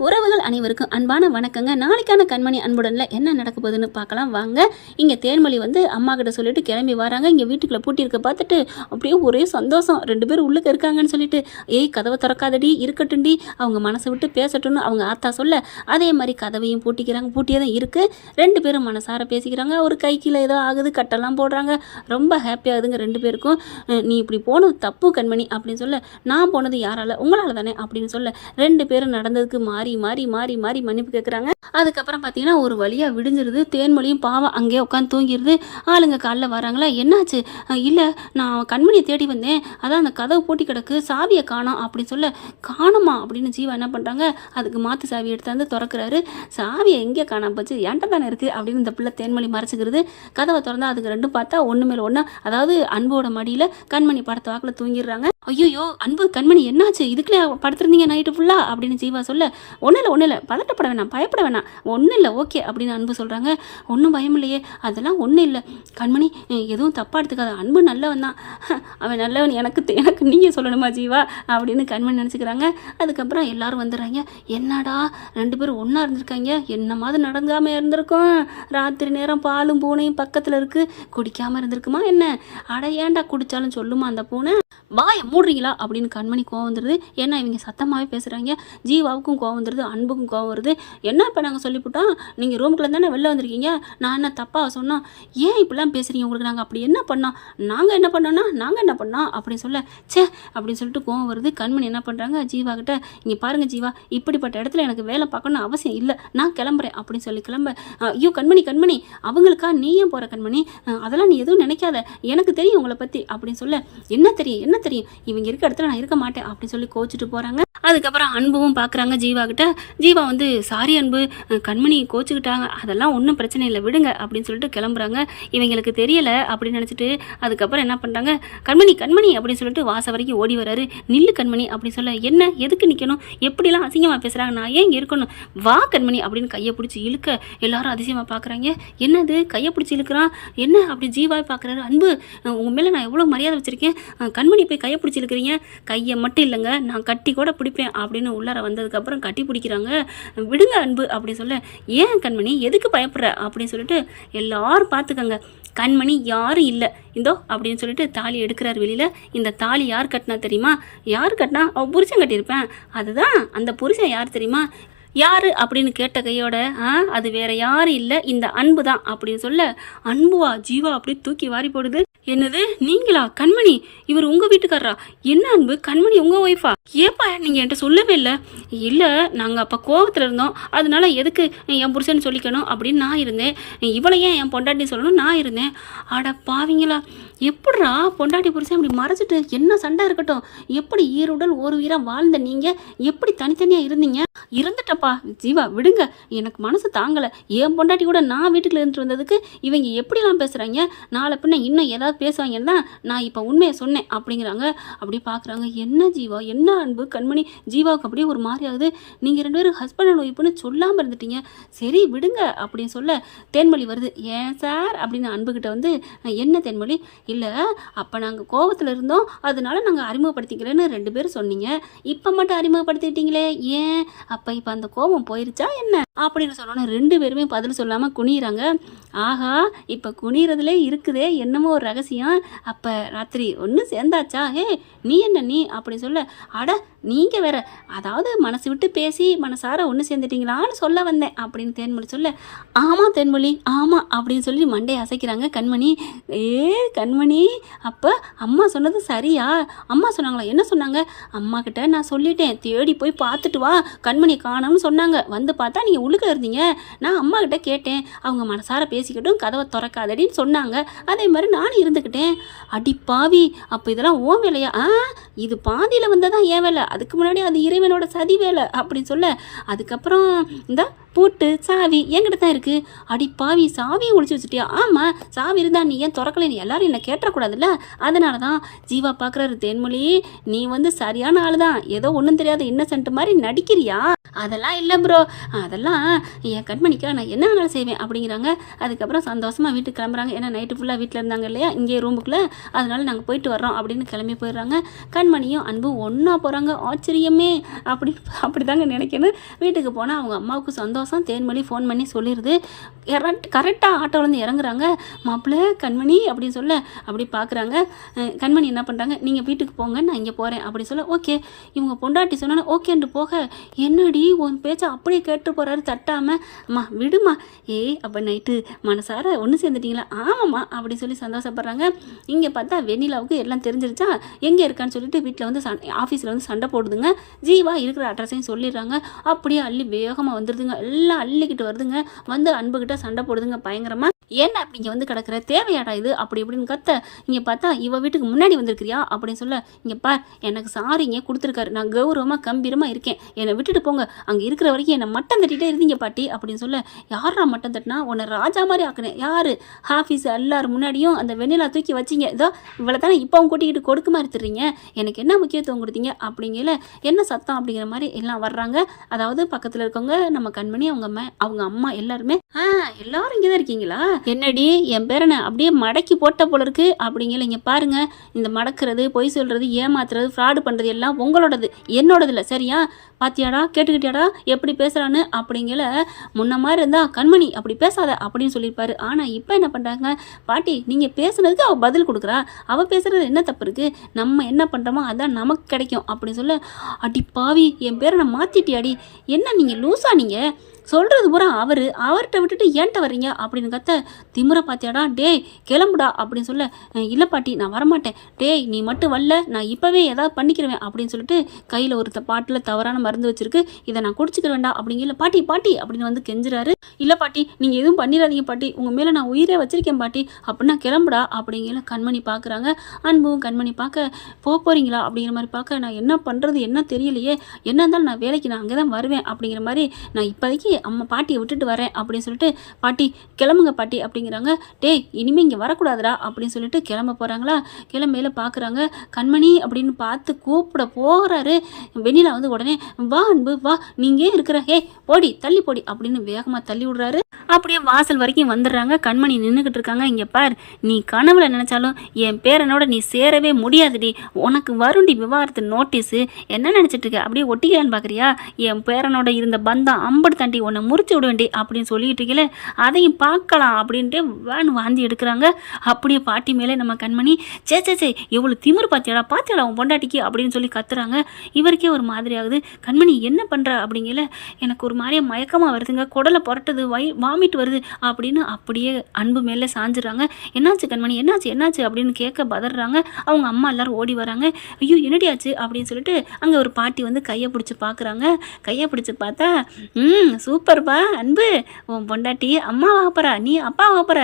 உறவுகள் அனைவருக்கும் அன்பான வணக்கங்க. நாளைக்கான கண்மணி அன்புடன்ல என்ன நடக்க போகுதுன்னு பார்க்கலாம் வாங்க. இங்கே தேன்மொழி வந்து அம்மா கிட்ட சொல்லிட்டு கிளம்பி வராங்க. இங்கே வீட்டுக்குள்ளே பூட்டியிருக்க பார்த்துட்டு அப்படியே ஒரே சந்தோஷம். 2 பேரும் உள்ளுக்கு இருக்காங்கன்னு சொல்லிட்டு, ஏய் கதவை திறக்காதடி, இருக்கட்டும்டி, அவங்க மனசை விட்டு பேசட்டும்னு அவங்க ஆத்தா சொல்ல, அதே மாதிரி கதவையும் பூட்டிக்கிறாங்க. பூட்டியே தான் இருக்குது. 2 பேரும் மனசார பேசிக்கிறாங்க. ஒரு கை கீழே ஏதோ ஆகுது, கட்டெல்லாம் போடுறாங்க. ரொம்ப ஹாப்பியாகுதுங்க 2 பேருக்கும். நீ இப்படி போனது தப்பு கண்மணி அப்படின்னு சொல்ல, நான் போனது யாரால, உங்களால் தானே அப்படின்னு சொல்ல, 2 பேரும் நடந்ததுக்கு மாறி மாறி மாறி மாறி மன்னிப்பு கேட்குறாங்க. அதுக்கப்புறம் பார்த்தீங்கன்னா ஒரு வழியாக விடிஞ்சிருது. தேன்மொழியும் பாவம் அங்கேயே உட்காந்து தூங்கிடுது. ஆளுங்க காலைல வராங்களா, என்னாச்சு? இல்லை நான் கண்மணியை தேடி வந்தேன், அதான் அந்த கதவு பூட்டி கிடக்கு, சாவியை காணோம் அப்படின்னு சொல்ல, காணுமா அப்படின்னு ஜீவா என்ன பண்ணுறாங்க, அதுக்கு மாற்று சாவி எடுத்தாந்து திறக்கிறாரு. சாவியை எங்கே காணாம போச்சு, என்கிட்ட தானே இருக்குது அப்படின்னு இந்த பிள்ளை தேன்மொழி மறைச்சிக்கிறது. கதவை திறந்தா அதுக்கு 2 பார்த்தா ஒன்று மேலே ஒன்றா, அதாவது அன்போட மடியில் கண்மணி படத்தை வாக்கில் தூங்கிடுறாங்க. ஐயோ அன்பு கண்மணி என்னாச்சு, இதுக்குள்ளே படுத்துருந்தீங்க நைட்டு ஃபுல்லாக அப்படின்னு ஜீவா சொல்ல, ஒன்றும் இல்லை பதட்டப்பட வேணாம், பயப்பட வேணாம், ஒன்றும் இல்லை ஓகே அப்படின்னு அன்பு சொல்கிறாங்க. ஒன்றும் பயம் இல்லையே, அதெல்லாம் ஒன்றும் இல்லை கண்மணி, எதுவும் தப்பாக எடுத்துக்காத, அன்பு நல்லவன் தான், அவன் நல்லவன், எனக்கு நீங்கள் சொல்லணுமா ஜீவா அப்படின்னு கண்மணி நினச்சிக்கிறாங்க. அதுக்கப்புறம் எல்லாரும் வந்துடுறாங்க. என்னடா 2 பேரும் ஒன்றா இருந்திருக்காங்க, என்ன மாதிரி நடந்தாமல் இருந்திருக்கும், ராத்திரி நேரம் பாலும் பூனையும் பக்கத்தில் இருக்குது, குடிக்காமல் இருந்திருக்குமா என்ன, அட ஏன்டா குடித்தாலும் சொல்லுமா அந்த பூனை, வாயை மூடுறீங்களா அப்படின்னு கண்மணி கோவம் வந்துடுது. ஏன்னா இவங்க சத்தமாகவே பேசுகிறாங்க. ஜீவாவுக்கும் கோவம் வந்துடுது, அன்புக்கும் கோவம் வருது. என்ன இப்போ நாங்கள் சொல்லிவிட்டோம், நீங்கள் ரூம்குள்ளே தானே வெளில வந்திருக்கீங்க, நான் என்ன தப்பாக சொன்னோம், ஏன் இப்படிலாம் பேசுகிறீங்க, உங்களுக்கு நாங்கள் அப்படி என்ன பண்ணோம், நாங்கள் என்ன பண்ணோம் அப்படின்னு சொல்ல, சே அப்படின்னு சொல்லிட்டு கோவம் வருது. கண்மணி என்ன பண்ணுறாங்க, ஜீவா கிட்ட, இங்கே பாருங்கள் ஜீவா, இப்படிப்பட்ட இடத்துல எனக்கு வேலை பார்க்கணும்னு அவசியம் இல்லை, நான் கிளம்புறேன் அப்படின்னு சொல்லி கிளம்ப, ஐயோ கண்மணி அவங்களுக்கா நீ ஏன் போகிற கண்மணி, அதெல்லாம் நீ எதுவும் நினைக்காத, எனக்கு தெரியும் உங்களை பற்றி அப்படின்னு சொல்ல, என்ன தெரியும் இவங்க இருக்க இடத்துல நான் இருக்க மாட்டேன் அப்படின்னு சொல்லி கோச்சிட்டு போகிறாங்க. அதுக்கப்புறம் அன்பும் பார்க்குறாங்க ஜீவா கிட்ட. ஜீவா வந்து சாரி அன்பு, கண்மணி கோச்சுக்கிட்டாங்க, அதெல்லாம் ஒன்றும் பிரச்சனை இல்லை விடுங்க அப்படின்னு சொல்லிட்டு கிளம்புறாங்க. இவங்களுக்கு தெரியலை அப்படின்னு நினச்சிட்டு அதுக்கப்புறம் என்ன பண்ணுறாங்க, கண்மணி அப்படின்னு சொல்லிட்டு வாசல் வரைக்கும் ஓடி வராரு. நில்லு கண்மணி அப்படின்னு சொல்ல, என்ன எதுக்கு நிற்கணும், எப்படிலாம் அசிங்கமாக பேசுகிறாங்க, நான் ஏன் இங்கே இருக்கணும், வா கண்மணி அப்படின்னு கையை பிடிச்சி இழுக்க எல்லாரும் அதிசயமாக பார்க்குறாங்க. என்னது கையை பிடிச்சி இழுக்கிறான் என்ன அப்படி ஜீவாவை பார்க்குறாரு. அன்பு உங்கள் மேலே நான் எவ்வளோ மரியாதை வச்சுருக்கேன், கண்மணி போய் கையை பிடிச்சி இழுக்கிறீங்க, கையை மட்டும் இல்லைங்க நான் கட்டி கூட பிடிப்பேன் அப்படின்னு உள்ளார வந்ததுக்கப்புறம் கட்டி பிடிக்கிறாங்க. விடுங்க அன்பு அப்படின்னு சொல்ல, ஏன் கண்மணி எதுக்கு பயப்படுற அப்படின்னு சொல்லிட்டு எல்லாரும் பார்த்துக்கங்க, கண்மணி யாரும் இல்லை இந்தோ அப்படின்னு சொல்லிட்டு தாலி எடுக்கிறார் வெளியில். இந்த தாலி யார் கட்டினா தெரியுமா, யார் கட்டினா, அவள் புருஷன் கட்டியிருப்பேன், அதுதான் அந்த புருஷன் யார் தெரியுமா, யார் அப்படின்னு கேட்ட கையோட, அது வேற யாரும் இல்லை இந்த அன்பு தான் அப்படின்னு சொல்ல, அன்புவா ஜீவா அப்படி தூக்கி வாரி போடுது. என்னது நீங்களா கண்மணி, இவர் உங்கள் வீட்டுக்காரரா, என்ன அன்பு கண்மணி உங்கள் ஒய்ஃபா, ஏப்பா நீங்கள் என்கிட்ட சொல்லவே இல்லை நாங்கள் அப்போ கோவத்தில் இருந்தோம், அதனால எதுக்கு என் புருஷன் சொல்லிக்கணும் அப்படின்னு நான் இருந்தேன், இவளை ஏன் என் பொண்டாட்டி சொல்லணும் நான் இருந்தேன், அட பாவீங்களா, எப்படிரா பொண்டாட்டி புருஷன் அப்படி மறைச்சிட்டு என்ன சண்டை இருக்கட்டும், எப்படி ஈருடல் ஒரு உயிராக வாழ்ந்த நீங்கள் எப்படி தனித்தனியாக இருந்தீங்க, இருந்துட்டப்பா ஜீவா விடுங்க, எனக்கு மனசு தாங்கலை, என் பொண்டாட்டி கூட நான் வீட்டுக்குள்ள இருந்துட்டு வந்ததுக்கு இவங்க எப்படிலாம் பேசுகிறாங்க, நாளை பின்ன இன்னும் ஏதாவது பேசுவாங்கன்னா நான் இப்போ உண்மையை சொன்னேன் அப்படிங்கிறாங்க. அப்படி பார்க்குறாங்க, என்ன ஜீவா என்ன அன்பு கண்மணி, ஜீவாவுக்கு அப்படியே ஒரு மாதிரி ஆகுது, நீங்கள் 2 பேரும் ஹஸ்பண்ட் அண்ட் ஒய்ஃப்னு சொல்லாமல் இருந்துட்டீங்க, சரி விடுங்க அப்படின்னு சொல்ல தேன்மொழி வருது. ஏன் சார் அப்படின்னு அன்புக்கிட்ட வந்து, என்ன தேன்மொழி, இல்லை அப்போ நாங்கள் கோவத்தில் இருந்தோம் அதனால நாங்கள் அறிமுகப்படுத்திக்கிறேன்னு 2 பேரும் சொன்னீங்க, இப்போ மட்டும் அறிமுகப்படுத்திக்கிட்டீங்களே ஏன், அப்போ இப்போ அந்த கோபம் போயிருச்சா என்ன அப்படின்னு சொன்னோன்னே 2 பேருமே பதில் சொல்லாமல் குனிகிறாங்க. ஆஹா இப்போ குனிறதுலே இருக்குதே என்னமோ ஒரு ரகசியம், அப்போ ராத்திரி ஒன்று சேர்ந்தாச்சா, நீ அப்படி சொல்ல, அட நீங்கள் வேற, அதாவது மனசு விட்டு பேசி மனசார ஒன்று சேர்ந்துட்டீங்களான்னு சொல்ல வந்தேன் அப்படின்னு தேன்மொழி சொல்ல, ஆமாம் தேன்மொழி ஆமாம் அப்படின்னு சொல்லி மண்டையை அசைக்கிறாங்க கண்மணி. கண்மணி அப்போ அம்மா சொன்னது சரியா, அம்மா சொன்னாங்களா, என்ன சொன்னாங்க, அம்மா கிட்ட நான் சொல்லிட்டேன் தேடி போய் பார்த்துட்டு வா கண்மணி காணோம்னு சொன்னாங்க, வந்து பார்த்தா நீங்கள் உள்ளுக்க இருந்தீங்க, நான் அம்மா கிட்ட கேட்டேன், அவங்க மனசார பேசிக்கிட்டும் கதவை திறக்காதடின்னு சொன்னாங்க, அதே மாதிரி நானும் இருந்துக்கிட்டேன், அடி பாவி அப்போ இதெல்லாம் ஓ வேலையா, இது பாதியில் வந்ததான் ஏன் வேலை, அதுக்கு முன்னாடி அது இறைவனோட சதி வேலை அப்படின்னு சொல்ல, அதுக்கப்புறம் இந்த பூட்டு சாவி என்கிட்ட தான் இருக்குது, அடி பாவி சாவியை ஒழிச்சு வச்சுட்டியா, ஆமாம் சாவி இருந்தா நீ ஏன் திறக்கலைன்னு எல்லாரும் என்னை கேட்டக்கூடாதுல்ல, அதனால தான் ஜீவா பார்க்குறாரு. தேன்மொழி நீ வந்து சரியான ஆள் தான், ஏதோ ஒன்றும் தெரியாத இன்னசென்ட் மாதிரி நடிக்கிறியா, அதெல்லாம் இல்லை ப்ரோ, அதெல்லாம் என் கண்மணிக்கா நான் என்ன வேணாலும் செய்வேன் அப்படிங்கிறாங்க. அதுக்கப்புறம் சந்தோஷமாக வீட்டுக்கு கிளம்புறாங்க. ஏன்னா நைட்டு ஃபுல்லாக வீட்டில் இருந்தாங்க இல்லையா, இங்கே ரூமுக்குள்ளே, அதனால நாங்கள் போயிட்டு வர்றோம் அப்படின்னு கிளம்பி போயிடுறாங்க. கண்மணியும் அன்பும் ஒன்றா போகிறாங்க. ஆச்சரியமே அப்படி தாங்க நினைக்கணும். வீட்டுக்கு போனால் அவங்க அம்மாவுக்கு சந்தோஷம். தேன்மொழி ஃபோன் பண்ணி சொல்லிடுது. கரெக்டாக ஆட்டோலேருந்து இறங்குறாங்க. மாப்பிள்ளை கண்மணி அப்படின்னு சொல்ல அப்படி பார்க்குறாங்க. கண்மணி என்ன பண்ணுறாங்க, நீங்கள் வீட்டுக்கு போங்க, நான் இங்கே போகிறேன் அப்படி சொல்ல ஓகே. இவங்க பொண்டாட்டி சொன்னா ஓகேன்ட்டு போக, என்னடி உன் பேச்சை அப்படியே கேட்டு போகிறாரு தட்டாமல். அம்மா விடுமா, ஏய் அப்போ நைட்டு மனசார ஒன்று சேர்ந்துட்டிங்களா? ஆமாம்மா அப்படி சொல்லி சந்தோஷப்படுறாங்க. இங்கே பார்த்தா வெண்ணிலாவுக்கு எல்லாம் தெரிஞ்சிருச்சா, எங்கே இருக்கான்னு சொல்லிட்டு வீட்டில் வந்து ஆஃபீஸில் வந்து சண்டை போடுதுங்க. ஜீவா இருக்கிற அட்ரஸையும் சொல்லிடுறாங்க. அப்படியே அள்ளி வேகமாக வந்துடுதுங்க. எல்லாம் அள்ளிக்கிட்டு வருதுங்க. வந்து அன்புக்கிட்ட சண்டை போடுதுங்க பயங்கரமாக. ஏன்னா இங்கே வந்து கிடக்கிற தேவையாடா இது அப்படி இப்படின்னு கத்த, இங்கே பார்த்தா இவ வீட்டுக்கு முன்னாடி வந்திருக்கிறியா அப்படின்னு சொல்ல, இங்கே பார் எனக்கு சாரிங்க கொடுத்துருக்காரு, நான் கௌரவமாக கம்பீரமாக இருக்கேன், என்னை விட்டுட்டு போங்க, அங்கே இருக்கிற வரைக்கும் என்னை மட்டம் தட்டிகிட்டே இருந்தீங்க பாட்டி அப்படின்னு சொல்ல, யாரா மட்டம் தட்டினா, உன்னை ராஜா மாதிரி ஆக்கினேன், யார் ஆஃபீஸ் எல்லாரும் முன்னாடியும் அந்த வெண்ணிலா தூக்கி வச்சிங்க, இதோ இவ்வளோ தானே இப்போவும் கூட்டிக்கிட்டு கொடுக்க மாதிரி தர்றீங்க, எனக்கு என்ன முக்கியத்துவம் கொடுத்தீங்க அப்படிங்கல, என்ன சத்தம் அப்படிங்கிற மாதிரி எல்லாம் வர்றாங்க. அதாவது பக்கத்தில் இருக்கவங்க நம்ம கண்மணி, அவங்க அம்மா எல்லாருமே எல்லாரும் இங்கே தான் இருக்கீங்களா, என்னடி என் பேரனை அப்படியே மடக்கி போட்ட போல இருக்கு அப்படிங்கல, இங்கே பாருங்க, இந்த மடக்கிறது, பொய் சொல்கிறது, ஏமாத்துறது, ஃப்ராடு பண்ணுறது எல்லாம் உங்களோடது, என்னோடது இல்லை, சரியா? பாத்தியாடா, கேட்டுக்கிட்டியாடா எப்படி பேசுகிறான்னு அப்படிங்கல. முன்ன மாதிரி இருந்தா கண்மணி அப்படி பேசாத அப்படின்னு சொல்லியிருப்பாரு. ஆனால் இப்போ என்ன பண்ணுறாங்க, பாட்டி நீங்கள் பேசுனதுக்கு அவள் பதில் கொடுக்குறா, அவள் பேசுகிறது என்ன தப்பு இருக்குது, நம்ம என்ன பண்ணுறோமோ அதான் நமக்கு கிடைக்கும் அப்படின்னு சொல்ல, அடி பாவி என் பேரை நான் மாற்றிட்டியாடி, என்ன நீங்கள் லூஸா, நீங்கள் சொல்கிறது பூரா அவர்கிட்ட விட்டுட்டு ஏன்ட்ட வர்றீங்க அப்படின்னு கத்த, திமுறை பாத்தியாடா, டேய் கிளம்புடா அப்படின்னு சொல்ல, இல்லை பாட்டி நான் வரமாட்டேன், டேய் நீ மட்டும் வரல நான் இப்போவே ஏதாவது பண்ணிக்கிறவேன் அப்படின்னு சொல்லிட்டு கையில் ஒரு பாட்டில் தவறான மருந்து வச்சிருக்கு, இதை நான் குடிச்சிக்க வேண்டாம் அப்படிங்கல, பாட்டி பாட்டி அப்படின்னு வந்து கெஞ்சுறாரு. இல்லை பாட்டி நீங்கள் எதுவும் பண்ணிடாதீங்க பாட்டி, உங்கள் மேலே நான் உயிரே வச்சிருக்கேன் பாட்டி அப்படின்னா கிளம்புடா அப்படிங்கல. கண்மணி பார்க்குறாங்க. அன்பும் கண்மணி பார்க்க, போகிறீங்களா அப்படிங்கிற மாதிரி பார்க்க, நான் என்ன பண்ணுறது என்ன தெரியலையே, என்ன இருந்தாலும் நான் வேலைக்கு நான் அங்கே தான் வருவேன் அப்படிங்கிற மாதிரி, நான் இப்போதைக்கு அம்மா பாட்டியை விட்டுட்டு வரேன் அப்படின்னு சொல்லிட்டு, பாட்டி கிளம்புங்க பாட்டி அப்படிங்கிறாங்க. டேய் இனிமேல் இங்கே வரக்கூடாதுடா அப்படின்னு சொல்லிட்டு கிளம்ப போகிறாங்களா. கிளம்பையில பார்க்குறாங்க. கண்மணி அப்படின்னு பார்த்து கூப்பிட போகிறாரு. வெண்ணிலா வந்து உடனே வா அன்பு வா, நீங்கள் இருக்கிற, ஹே போடி தள்ளி போடி அப்படின்னு வேகமாக தள்ளி விடுறாரு. அப்படியே வாசல் வரைக்கும் வந்துடுறாங்க. கண்மணி நின்றுக்கிட்டு இருக்காங்க. இங்கே பார், நீ கனவுல நினச்சாலும் என் பேரனோட நீ சேரவே முடியாதுடி, உனக்கு வருண்டி விவாகரத்து நோட்டீஸு, என்ன நினச்சிட்டு இருக்க, அப்படியே ஒட்டிக்கலான்னு பார்க்குறியா, என் பேரனோட இருந்த பந்தம் அம்படு தாண்டி உன்னை முறிச்சு விட வேண்டி அப்படின்னு சொல்லிட்டு இருக்கல, அதையும் பார்க்கலாம் அப்படின்ட்டு வேன் வாந்தி எடுக்கிறாங்க. அப்படியே பாட்டி மேலே நம்ம கண்மணி, சே எவ்வளோ திமிரு பாத்தியாடா உன் பொண்டாட்டிக்கு அப்படின்னு சொல்லி கத்துறாங்க. இவருக்கே ஒரு மாதிரி ஆகுது. கண்மணி என்ன பண்ணுற அப்படிங்கல, எனக்கு ஒரு மாதிரியாக மயக்கமாக வருதுங்க, குடலை புரட்டுது, வாமிட் வருது அப்படின்னு அப்படியே அன்பு மேலே சாஞ்சிடறாங்க. என்னாச்சு கண்மணி, என்னாச்சு அப்படின்னு கேட்க பதறாங்க. அவங்க அம்மா எல்லாரும் ஓடி வராங்க. ஐயோ என்னடியாச்சு அப்படின்னு சொல்லிட்டு அங்கே ஒரு பாட்டி வந்து கையை பிடிச்சி பார்க்குறாங்க. கையை பிடிச்சி பார்த்தா, சூப்பர்ப்பா அன்பு, உன் பொண்டாட்டி அம்மா வாப்பறா, நீ அப்பா வாப்பற,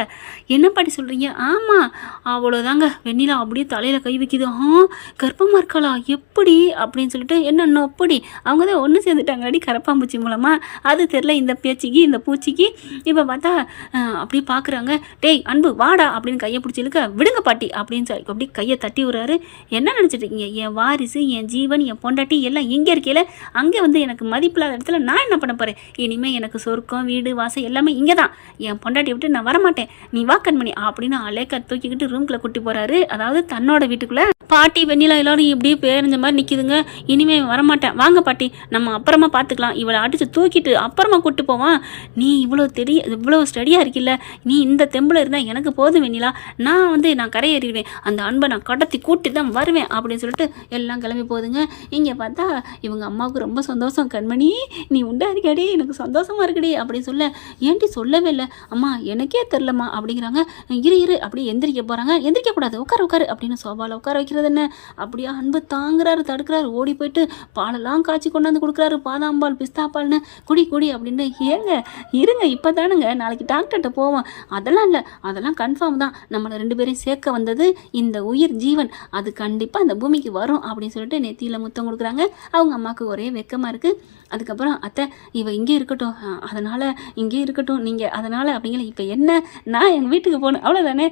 என்ன பாட்டி சொல்கிறீங்க? ஆமாம் அவ்வளோதாங்க. வெண்ணிலா அப்படியே தலையில் கை வைக்கிது. கர்ப்பமாக இருக்காளா, எப்படி அப்படின்னு சொல்லிட்டு, என்னென்ன அப்படி அவங்க தான் ஒன்று சேர்ந்துட்டாங்கடி கரப்பாம்பூச்சி மூலமாக, அது தெரில இந்த பேச்சிக்கு இந்த பூச்சிக்கு. இப்போ பார்த்தா அப்படியே பார்க்குறாங்க. டேய் அன்பு வாடா அப்படின்னு கையை பிடிச்சி இழுக்க, விடுங்க பாட்டி அப்படின்னு சொல்லி அப்படி கையை தட்டி விடுறாரு. என்ன நினச்சிட்டு இருக்கீங்க, என் வாரிசு, என் ஜீவன், என் பொண்டாட்டி எல்லாம் இங்கே இருக்கையில் அங்கே வந்து எனக்கு மதிப்பில்லாத இடத்துல நான் என்ன பண்ண போகிறேன், இனிமேல் எனக்கு சொர்க்கம் வீடு வாசல் எல்லாமே இங்கே தான், என் பொண்டாட்டி விட்டு நான் வரமாட்டேன், நீ வா கண்மணி அப்படின்னு அலேக்கா தூக்கிக்கிட்டு ரூம்குள்ளே கூட்டி போகிறாரு. அதாவது தன்னோட வீட்டுக்குள்ளே. பாட்டி வெண்ணிலா எல்லாரும் இப்படியே பேரஞ்ச மாதிரி நிற்கிதுங்க. இனிமேல் வரமாட்டேன், வாங்க பாட்டி நம்ம அப்புறமா பார்த்துக்கலாம், இவளை அடித்து தூக்கிட்டு அப்புறமா கூப்பிட்டு போவான், நீ இவ்வளோ ஸ்டடியாக இருக்கில்ல, நீ இந்த தெம்பில் இருந்தால் எனக்கு போதும் வெண்ணிலா, நான் கரையேறிடுவேன், அந்த அன்பை நான் கடத்தி கூட்டி தான் வருவேன் அப்படின்னு சொல்லிட்டு எல்லாம் கிளம்பி போகுதுங்க. இங்கே பார்த்தா இவங்க அம்மாவுக்கு ரொம்ப சந்தோஷம். கண்மணி நீ உண்டா இருக்காடி, எனக்கு சந்தோஷமாக இருக்குடி அப்படின்னு சொல்ல, ஏன்டி சொல்லவே இல்லை அம்மா, எனக்கே தெரிலம்மா அப்படிங்கிறாங்க. இரு அப்படி எந்திரிக்க போகிறாங்க. எந்திரிக்கக்கூடாது, உட்காரு அப்படின்னு சோபாவில் உட்கார வைக்கிறது என்ன, அப்படியா அன்பு தாங்குறாரு, தடுக்கிறாரு, ஓடி போயிட்டு பாலெல்லாம் காய்ச்சி கொண்டாந்து கொடுக்குறாரு, பாதாம்பால் பிஸ்தா பால்னு, குடி அப்படின்னு. ஏங்க இருங்க இப்போ தானுங்க, நாளைக்கு டாக்டர்கிட்ட போவோம், அதெல்லாம் இல்லை, அதெல்லாம் கன்ஃபார்ம் தான், நம்மளை 2 பேரையும் சேர்க்க வந்தது இந்த உயிர் ஜீவன், அது கண்டிப்பாக அந்த பூமிக்கு வரும் அப்படின்னு சொல்லிட்டு நெத்தியில் முத்தம் கொடுக்குறாங்க. அவங்க அம்மாவுக்கு ஒரே வெக்கமாக இருக்குது. அதுக்கப்புறம் அத்தை இவ இங்கே இருக்கட்டும், அதனால் இங்கே இருக்கட்டும் நீங்கள், அதனால் அப்படிங்கிற, இப்போ என்ன நான் எங்கள் வீட்டுக்கு போகணும் அவ்வளோதானே,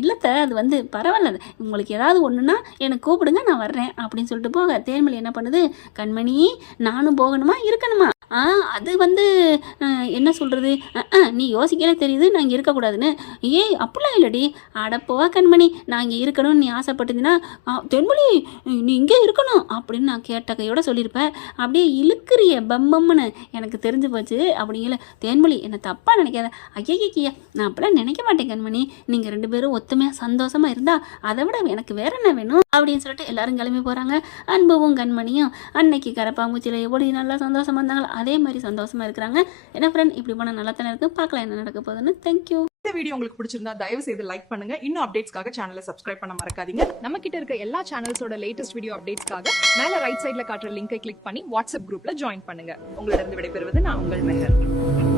இல்லைத்த அது வந்து பரவாயில்ல, உங்களுக்கு ஏதாவது ஒன்றுனா எனக்கு கூப்பிடுங்க நான் வர்றேன் அப்படின்னு சொல்லிட்டு போக, தேன்மொழி என்ன பண்ணுது, கண்மணி நானும் போகணுமா இருக்கணுமா, ஆ அது வந்து என்ன சொல்கிறது, நீ யோசிக்கலே தெரியுது நான் இங்கே இருக்கக்கூடாதுன்னு. ஏய் அப்படிலாம் இல்லடி. அடப்போவா கண்மணி, நான் இங்கே இருக்கணும்னு நீ ஆசைப்பட்டிருந்தீன்னா தென்மொழி நீ இங்கே இருக்கணும் அப்படின்னு நான் கேட்ட கையோட சொல்லியிருப்பேன். அப்படியே இழுக்கிறிய பம்மம்னு எனக்கு தெரிஞ்சு போச்சு அப்படிங்கல. தேன்மொழி என்னை தப்பாக நினைக்காத. ஐயய்யா, நான் அப்படிலாம் நினைக்க மாட்டேன் கண்மணி. நீங்கள் 2 பேரும் ஒத்துமையாக சந்தோஷமாக இருந்தால் அதை விட எனக்கு வேற என்ன வேணும் அப்படின்னு சொல்லிட்டு எல்லாரும் கிளம்பி போகிறாங்க. அன்புவும் கண்மணியும் அன்னைக்கு கரப்பாம்பூச்சியில் எப்படி நல்லா சந்தோஷமாக இருந்தாங்களோ அதே மாதிரி சந்தோஷமாக இருக்கிறாங்க. என்ன ஃப்ரெண்ட், இப்படி போனால் நல்லா தானே இருக்குது. பார்க்கலாம் என்ன நடக்க போகுதுன்னு. தேங்க்யூ. இந்த வீடியோ உங்களுக்கு பிடிச்சிருந்தா தயவு செய்து லைக் பண்ணுங்க. இன்னும் அப்டேட்ஸ்க்காக சேனலை சப்ஸ்கிரைப் பண்ண மறக்காதீங்க. நம்ம கிட்ட இருக்க எல்லா சேனல்ஸோட லேட்டஸ்ட் வீடியோ அப்டேட்ஸ்க்காக மேல ரைட் சைடுல காட்டுற லிங்கை கிளிக் பண்ணி வாட்ஸ்அப் குரூப்ல ஜாயின் பண்ணுங்க. உங்களிடம் விடைபெறுவது நான் உங்கள் மெஹர்.